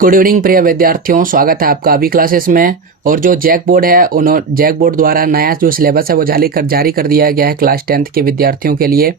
Good evening प्रिय विद्यार्थियों, स्वागत है आपका अभी क्लासेस में। और जो जैक बोर्ड है उन्होंने जैक बोर्ड द्वारा नया जो सिलेबस है वो जारी कर दिया गया है क्लास 10th के विद्यार्थियों के लिए,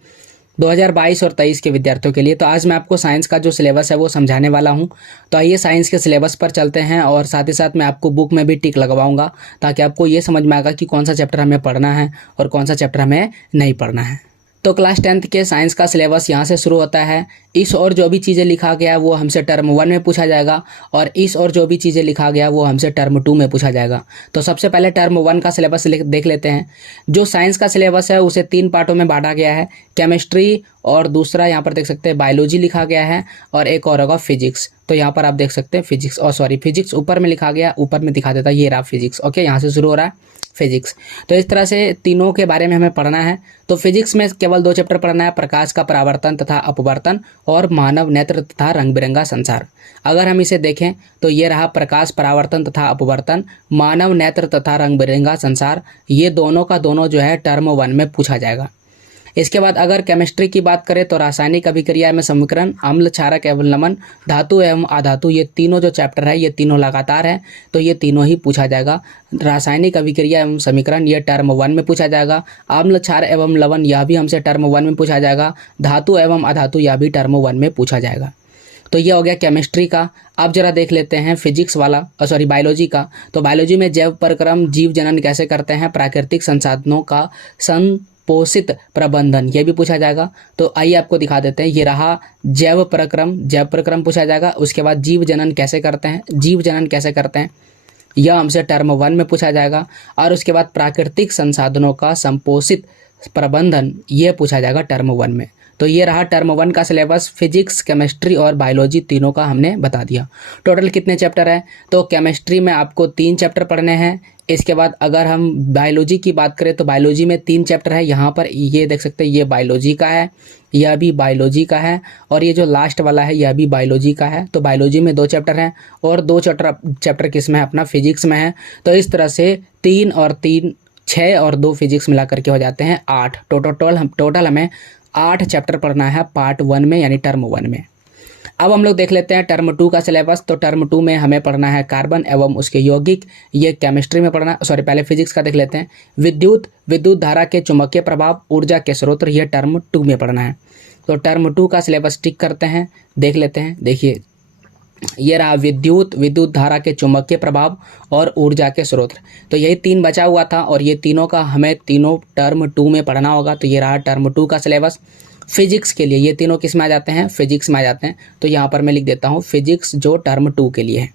2022 और 23 के विद्यार्थियों के लिए। तो आज मैं आपको साइंस का जो सिलेबस है वो समझाने वाला हूं। तो आइए साइंस के सिलेबस पर चलते हैं और साथ ही साथ मैं आपको बुक में भी टिक लगवाऊंगा ताकि आपको ये समझ में आएगा कि कौन सा चैप्टर हमें पढ़ना है और कौन सा चैप्टर हमें नहीं पढ़ना है। तो क्लास 10th के साइंस का सिलेबस यहाँ से शुरू होता है। इस और जो भी चीज़ें लिखा गया है वो हमसे टर्म 1 में पूछा जाएगा और इस और जो भी चीज़ें लिखा गया वो हमसे टर्म 2 में पूछा जाएगा। तो सबसे पहले टर्म 1 का सिलेबस देख लेते हैं। जो साइंस का सिलेबस है उसे 3 पार्टों में बांटा गया है, केमिस्ट्री और दूसरा यहाँ पर देख सकते हैं बायोलॉजी लिखा गया है और एक और होगा फिजिक्स। तो यहाँ पर आप देख सकते हैं फिजिक्स ऊपर में लिखा गया, ऊपर में दिखा देता है ये रहा फिजिक्स। ओके, यहाँ से शुरू हो रहा है फिजिक्स। तो इस तरह से तीनों के बारे में हमें पढ़ना है। तो फिजिक्स में केवल 2 चैप्टर पढ़ना है, प्रकाश का परावर्तन तथा अपवर्तन और मानव नेत्र तथा रंग बिरंगा संसार। अगर हम इसे देखें तो ये रहा प्रकाश परावर्तन तथा अपवर्तन, मानव नेत्र तथा रंग बिरंगा संसार। ये दोनों का दोनों जो है टर्म 1 में पूछा जाएगा। इसके बाद अगर केमिस्ट्री की बात करें तो रासायनिक अभिक्रिया में समीकरण, अम्ल क्षारक एवं लवण, धातु एवं अधातु, ये तीनों जो चैप्टर है ये तीनों लगातार है तो ये तीनों ही पूछा जाएगा। रासायनिक अभिक्रिया एवं समीकरण ये टर्म 1 में पूछा जाएगा। अम्ल क्षार एवं लवण यह भी हमसे टर्म 1 में पूछा जाएगा। धातु एवं अधातु यह भी टर्म 1 में पूछा जाएगा। तो ये हो गया केमिस्ट्री का। अब जरा देख लेते हैं फिजिक्स वाला बायोलॉजी का। तो बायोलॉजी में जैव परक्रम, जीव जनन कैसे करते हैं, प्राकृतिक संसाधनों का पोषित प्रबंधन ये भी पूछा जाएगा। तो आइए आपको दिखा देते हैं। ये रहा जैव प्रक्रम पूछा जाएगा। उसके बाद जीव जनन कैसे करते हैं यह हमसे टर्म 1 में पूछा जाएगा। और उसके बाद प्राकृतिक संसाधनों का संपोषित प्रबंधन ये पूछा जाएगा टर्म 1 में। तो ये रहा टर्म 1 का सिलेबस। फिजिक्स, केमिस्ट्री और बायोलॉजी तीनों का हमने बता दिया। टोटल कितने चैप्टर है? तो केमिस्ट्री में आपको 3 चैप्टर पढ़ने हैं। इसके बाद अगर हम बायोलॉजी की बात करें तो बायोलॉजी में 3 चैप्टर है। यहाँ पर ये देख सकते हैं, ये बायोलॉजी का है, यह भी बायोलॉजी का है और ये जो लास्ट वाला है यह भी बायोलॉजी का है। तो बायोलॉजी में 2 चैप्टर हैं और 2 चैप्टर किस में है? अपना फिजिक्स में है। तो इस तरह से 3 और 3 6 और 2 फिजिक्स मिला करके हो जाते हैं 8। टोटल हमें 8 चैप्टर पढ़ना है पार्ट 1 में यानी टर्म 1 में। अब हम लोग देख लेते हैं टर्म 2 का सिलेबस। तो टर्म 2 में हमें पढ़ना है कार्बन एवं उसके यौगिक, ये केमिस्ट्री में पढ़ना। पहले फिजिक्स का देख लेते हैं। विद्युत धारा के चुंबकीय प्रभाव, ऊर्जा के स्रोत, यह टर्म 2 में पढ़ना है। तो टर्म 2 का सिलेबस टिक करते हैं, देख लेते हैं। देखिए ये रहा विद्युत धारा के चुंबकीय प्रभाव और ऊर्जा के स्रोत। तो यही 3 बचा हुआ था और ये तीनों का हमें तीनों टर्म 2 में पढ़ना होगा। तो ये रहा टर्म 2 का सिलेबस। फिजिक्स के लिए ये तीनों किस में आ जाते हैं? फिजिक्स में आ जाते हैं। तो यहाँ पर मैं लिख देता हूँ फिजिक्स जो टर्म 2 के लिए है।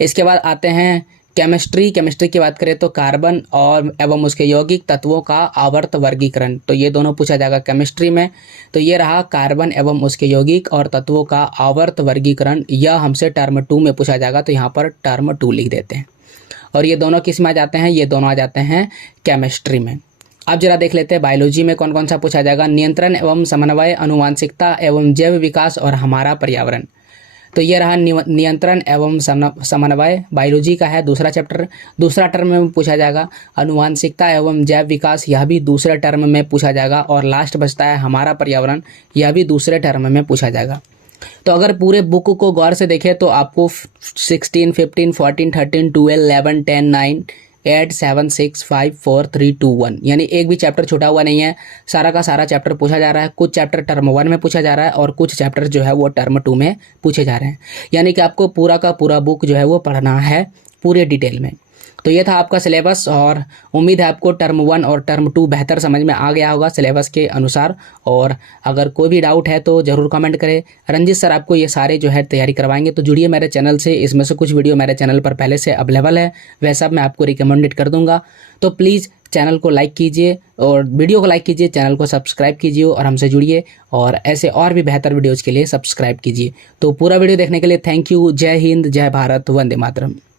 इसके बाद आते हैं केमिस्ट्री की बात करें तो कार्बन और एवं उसके यौगिक तत्वों का आवर्त वर्गीकरण, तो ये दोनों पूछा जाएगा केमिस्ट्री में। तो ये रहा कार्बन एवं उसके यौगिक और तत्वों का आवर्त वर्गीकरण, यह हमसे टर्म 2 में पूछा जाएगा। तो यहाँ पर टर्म 2 लिख देते हैं। और ये दोनों किस में आ जाते हैं? ये दोनों आ जाते हैं केमिस्ट्री में। अब जरा देख लेते हैं बायोलॉजी में कौन कौन सा पूछा जाएगा। नियंत्रण एवं समन्वय, आनुवांशिकता एवं जैव विकास और हमारा पर्यावरण। तो ये रहा नियंत्रण एवं समन्वय, बायोलॉजी का है दूसरा चैप्टर। दूसरा टर्म में पूछा जाएगा आनुवांशिकता एवं जैव विकास, यह भी दूसरे टर्म में पूछा जाएगा। और लास्ट बचता है हमारा पर्यावरण, यह भी दूसरे टर्म में पूछा जाएगा। तो अगर पूरे बुक को गौर से देखें तो आपको 16, 15, 14, 13, 12, 11, 10, 9, 8, 7, 6, 5, 4, 3, 2, 1 यानी एक भी चैप्टर छूटा हुआ नहीं है। सारा का सारा चैप्टर पूछा जा रहा है। कुछ चैप्टर टर्म 1 में पूछा जा रहा है और कुछ चैप्टर जो है वो टर्म 2 में पूछे जा रहे हैं। यानी कि आपको पूरा का पूरा बुक जो है वो पढ़ना है पूरे डिटेल में। तो ये था आपका सिलेबस और उम्मीद है आपको टर्म 1 और टर्म 2 बेहतर समझ में आ गया होगा सिलेबस के अनुसार। और अगर कोई भी डाउट है तो ज़रूर कमेंट करें। रंजित सर आपको ये सारे जो है तैयारी करवाएंगे। तो जुड़िए मेरे चैनल से, इसमें से कुछ वीडियो मेरे चैनल पर पहले से अवेलेबल है, वह सब मैं आपको रिकमेंडेड कर दूंगा। तो प्लीज़ चैनल को लाइक कीजिए और वीडियो को लाइक कीजिए, चैनल को सब्सक्राइब कीजिए और हमसे जुड़िए और ऐसे और भी बेहतर वीडियोज़ के लिए सब्सक्राइब कीजिए। तो पूरा वीडियो देखने के लिए थैंक यू। जय हिंद, जय भारत, वंदे मातरम।